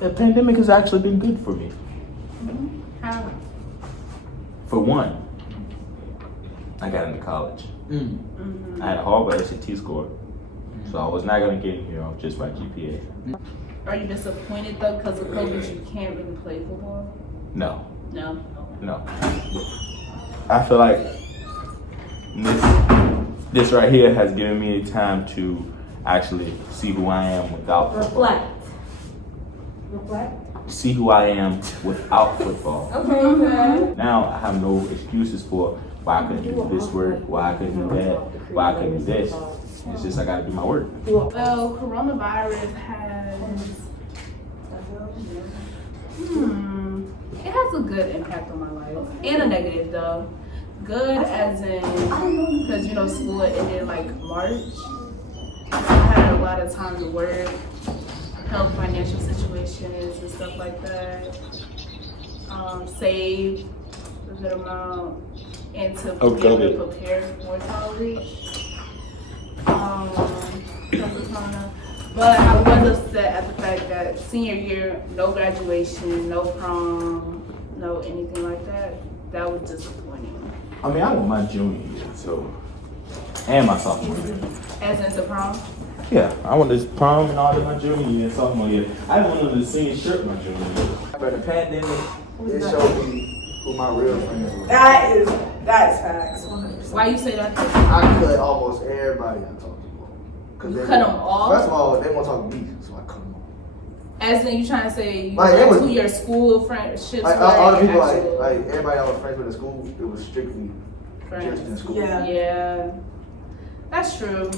The pandemic has actually been good for me. How? For one, I got into college. I had a horrible SAT score, so I was not going to get in here off just by GPA. Are you disappointed though because of COVID you can't really play football? No, No. no. I feel like this right here has given me time to actually see who I am without football. Reflect. See who I am without football. Okay. Now I have no excuses for why I couldn't do this work, why I couldn't do that, why I couldn't do this. It's just I gotta do my work. Well, coronavirus has it has a good impact on my life. And a negative though. Good as in because school ended like March. I had a lot of time to work, help financial situations and stuff like that. Save a good amount and to be able to prepare for college. But I was upset at the fact that senior year, no graduation, no prom, no anything like that. That was disappointing. I mean, I want my junior year, so, and my sophomore year. As into prom? Yeah, I want this prom and all that my junior year and sophomore year. I wanted the senior shirt my junior year. But the pandemic, it showed me who my real friends were. That's facts. 100%. Why you say that? I cut almost everybody I talked to. You cut them off? First of all, they won't talk to me, so I cut them off. As in you trying to say you Like, went to your school friendships? Like all the people, like everybody I was friends with in school, it was strictly just in school. Yeah. That's true.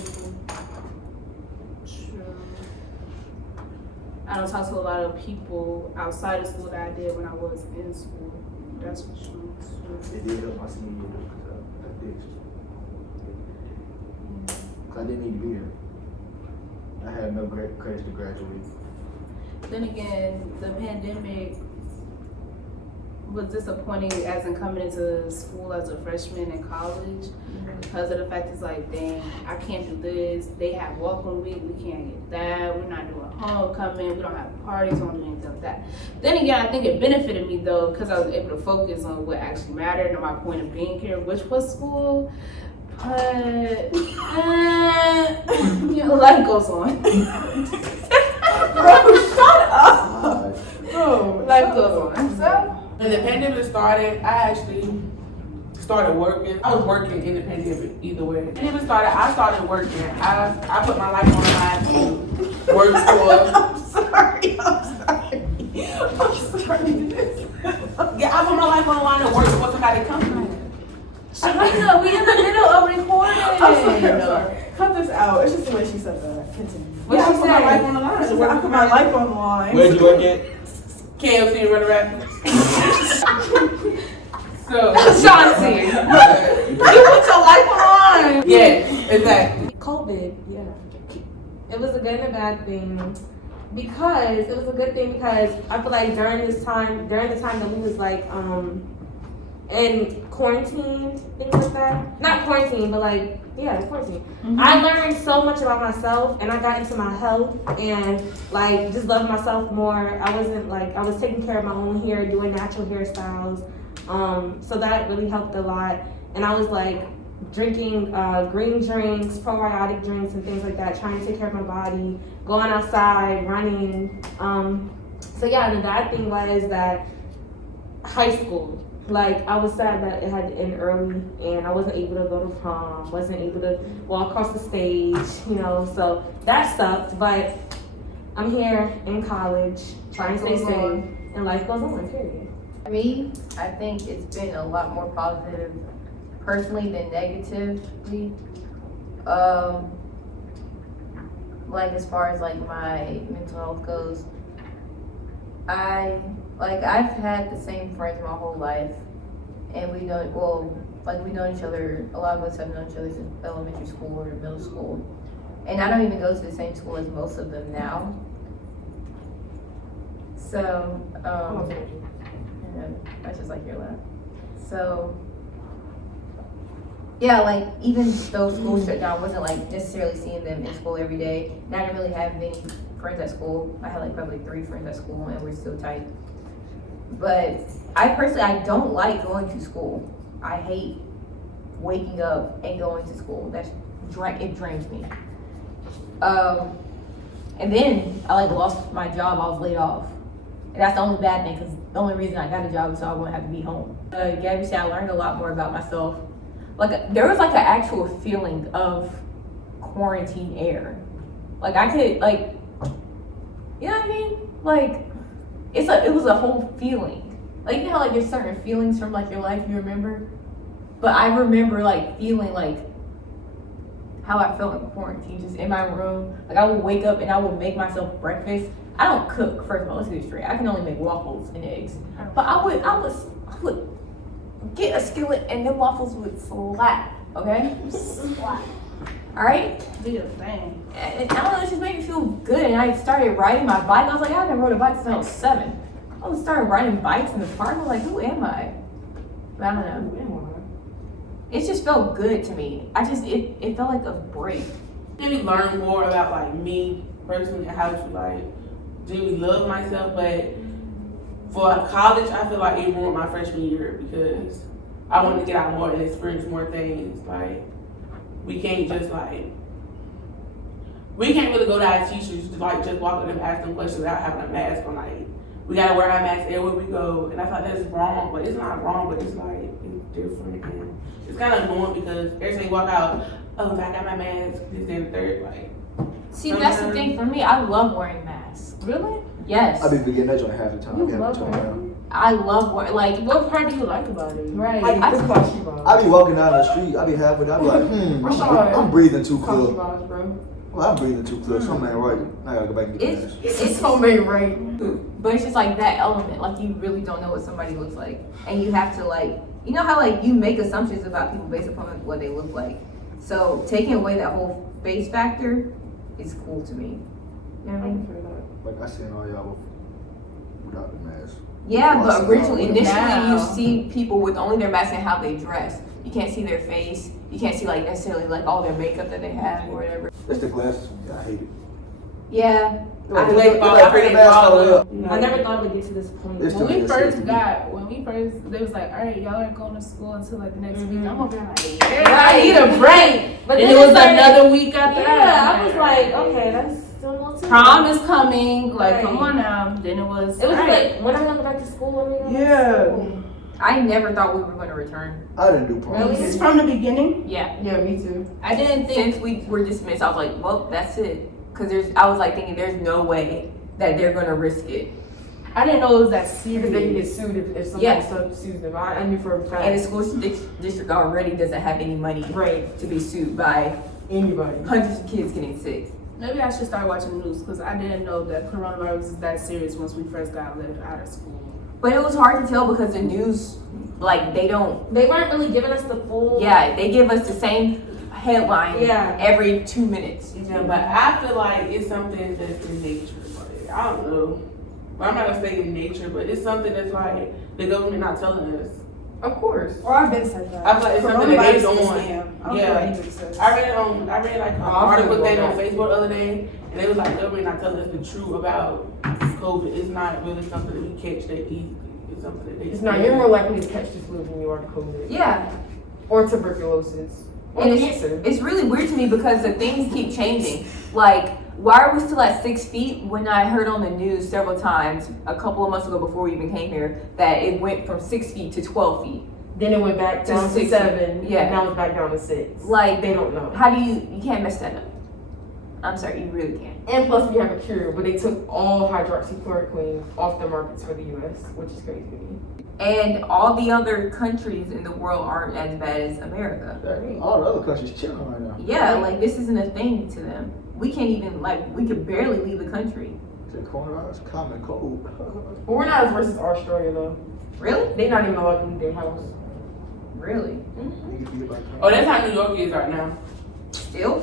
I don't talk to a lot of people outside of school that I did when I was in school. That's for sure. It did help my senior year because I did. Cause I didn't need to be here. I had no great credits to graduate. Then again, the pandemic was disappointing as in coming into school as a freshman in college because of the fact it's like, dang, I can't do this. They have welcome week, we can't get that. We're not doing homecoming, we don't have parties, we don't do anything like that. Then again, I think it benefited me though because I was able to focus on what actually mattered and my point of being here, which was school. But life goes on. Bro, shut up. Bro, life goes on. So. When the pandemic started, I actually started working. I was working in the pandemic either way. When it started, I started working. I put my life on the line to work for. I'm sorry. Yeah, I put my life on the line to work for somebody company. Sabrina, we in the middle of recording. I'm sorry. Cut this out. It's just the way she said that. Continue. What I she put say? my life on the line. I put my life on the line. Where'd you work at? KFC and Runner Rapids. So, Shanti, you put your life on the line. yeah, exactly. COVID, yeah. It was a good and a bad thing because it was a good thing because I feel like during the time that we was like in quarantine, things like that. Not quarantine, but like quarantine. I learned so much about myself and I got into my health and like just loved myself more. I was taking care of my own hair, doing natural hairstyles. So that really helped a lot. And I was like drinking green drinks, probiotic drinks and things like that, trying to take care of my body, going outside, running. So yeah, the bad thing was that high school, like I was sad that it had to end early and I wasn't able to go to prom, wasn't able to walk across the stage, so that sucked. But I'm here in college, trying to stay safe, and life goes on, period. Me, I think it's been a lot more positive personally than negatively. Like as far as like my mental health goes, I've had the same friends my whole life, and we've known each other. A lot of us have known each other since elementary school or middle school, and I don't even go to the same school as most of them now. So, I just like your laugh. So, yeah, like even though school shut down, I wasn't like necessarily seeing them in school every day. And I didn't really have many friends at school. I had like probably 3 friends at school, and we're still tight. But I don't like going to school. I hate waking up and going to school. It drains me. And then I like lost my job. I was laid off, and that's the only bad thing because the only reason I got a job is so I wouldn't have to be home. Gabby said I learned a lot more about myself. Like there was like an actual feeling of quarantine air. Like I could like, you know what I mean? Like it was a whole feeling. Like you know how like there's certain feelings from like your life you remember, but I remember like feeling like how I felt in quarantine, just in my room. Like I would wake up and I would make myself breakfast. I don't cook, first of all, let's get it straight. I can only make waffles and eggs. But I would get a skillet and then waffles would slap, okay? Slap. Alright? Do your thing. And I don't know, it just made me feel good. And I started riding my bike. I was like, I haven't rode a bike since I was 7. I started riding bikes in the park. I was like, who am I? But I don't know. It just felt good to me. It felt like a break. Made me learn more about like me personally and how to like genuinely love myself. But for college, I feel like it ruined my freshman year because I wanted to get out more and experience more things. Like we can't really go to our teachers to like just walk up and ask them questions without having a mask on. Like we gotta wear our mask everywhere we go, and I thought that's wrong. But it's not wrong. But it's like it's different. And it's kind of annoying because every time you walk out, oh, if I got my mask, this and the third, like. See, that's the thing for me. I love wearing masks. Really? Yes. I be forgetting that joint half the time. You love it. I love wearing, like, What part do you like about it? Right. I be walking down the street. I be halfway there. I be like, I'm breathing too clear. Well, I'm breathing too clear. Something ain't right. I gotta go back and get the mask. It's so right. But it's just like that element. Like, you really don't know what somebody looks like. And you have to, like, you know how, like, you make assumptions about people based upon like, what they look like. So, taking away that whole face factor is cool to me. You know what I mean? Like I seen all y'all without the mask. Yeah, but originally, initially, Now. you see people with only their mask and how they dress. You can't see their face. You can't see, like, necessarily, like, all their makeup that they have or whatever. That's the glasses. I hate it. Yeah. Like, I like, put the mask all the way up. I never thought it would get to this point. It's When still we safe first, they was like, all right, y'all aren't going to school until like the next week. I'm over there like, Right. I need a break. But And then it was started- another week after that. Yeah, I was like, okay, that's still a little too. Prom is coming. Like, Right. come on now. Then it was. It was all right. like, when am I going back to school? When am I going Yeah. back to school? I never thought we were going to return. I didn't do prom. It's from the beginning. Yeah. Yeah, me too. I didn't think. Since we were dismissed, I was like, well, that's it. Because I was like thinking there's no way that they're going to risk it. I didn't know it was that Because they can get serious. sued if someone Yeah. sues them. I knew for a fact. And the school district already doesn't have any money Right. to be sued by Anybody. hundreds of kids getting sick. Maybe I should start watching the news because I didn't know that coronavirus is that serious once we first got let out of school. But it was hard to tell because the news, like, they don't, They weren't really giving us the full. yeah, they give us the same headline Yeah. every 2 minutes. Yeah, but I feel like it's something that's in nature. Like, I don't know. Well, I'm not gonna say in nature, but it's something that's like the government not telling us. Of course. Or I've been said that. I feel like it's something that they Coronavirus is a doing. scam. I don't Yeah. care what anybody says. I read like an Oh, article I'm thing gonna on go Facebook the other day, and they was like government not telling us the truth about COVID. It's not really something that we catch that easily. It's something that they. It's not. You're more likely to catch the flu than you are the COVID. Yeah. Or tuberculosis. Or And cancer. it's really weird to me because the things keep changing. Like, why are we still at 6 feet when I heard on the news several times a couple of months ago before we even came here that it went from 6 feet to 12 feet? Then it went back To down to 6. 7. Yeah. And now it's back down to 6. Like, They don't know. how do you can't mess that up. I'm sorry, you really can't. And plus we have a cure, but they took all hydroxychloroquine off the markets for the US, which is crazy to me. And all the other countries in the world aren't as bad as America. All the other countries chilling right now. Yeah, like this isn't a thing to them. We can't even, like, we could barely leave the country. The coronavirus, common cold. But we're not as worse as Australia though. Really? They not even allowed to leave their house. Really? Oh, that's how New York is right now. Still?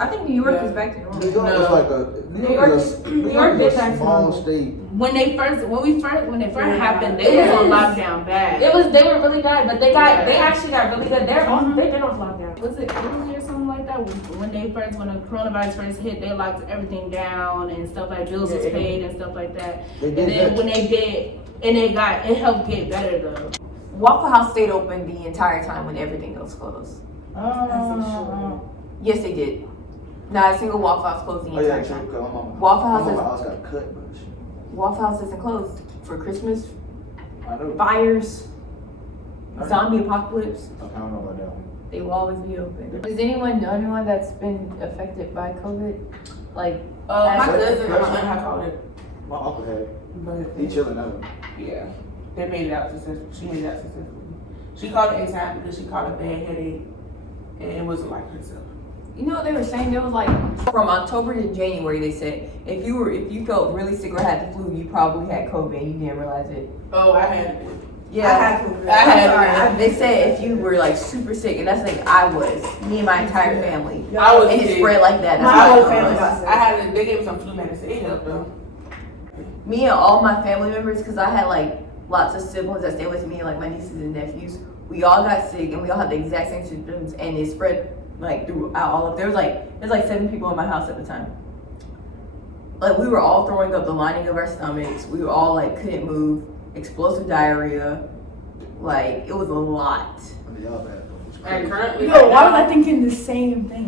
I think New York Yeah. is back to normal. New York is No. like a New York is a small state. When they first happened, they was on lockdown bad. They were really bad, but they Yeah. actually got really good. They're off, they've been off lockdown. Was it Italy or something like that? When the coronavirus first hit, they locked everything down and stuff like bills was paid and stuff like that. They And did then that. when they did, and it helped get better though. Waffle House stayed open the entire time when everything else closed. Yes, they did. Not a single Waffle House closed the Oh yeah, entire true. time. 'Cause my Waffle House mama is house got cut, but shit. Waffle House isn't closed for Christmas, I know. fires, I zombie apocalypse. don't know about that one. They will always be open. Does anyone know anyone that's been affected by COVID? Like, My That's- cousin and my aunt had caught it, My uncle had it. but He chilling now. yeah, they made it out successfully. She made it out successfully. She caught it anytime because she caught a bad headache, and it wasn't like herself. You know what they were saying? There was like from October to January. They said if you felt really sick or had the flu, you probably had COVID. You didn't realize it. Oh, I had it. Yeah. I had COVID. They said if you were like super sick, and that's like I was. Me and my entire family. I was And it sick. spread like that. That's My how whole it family was. got sick. I had it. They gave me some flu medicine. It helped though. Me and all my family members, because I had like lots of siblings that stayed with me, like my nieces and nephews. We all got sick, and we all had the exact same symptoms, and it spread like throughout all of. There's like 7 people in my house at the time. Like we were all throwing up the lining of our stomachs. We were all like couldn't move, explosive diarrhea. Like it was a lot. I mean, y'all bad. And currently, Yo, why was I thinking the same thing?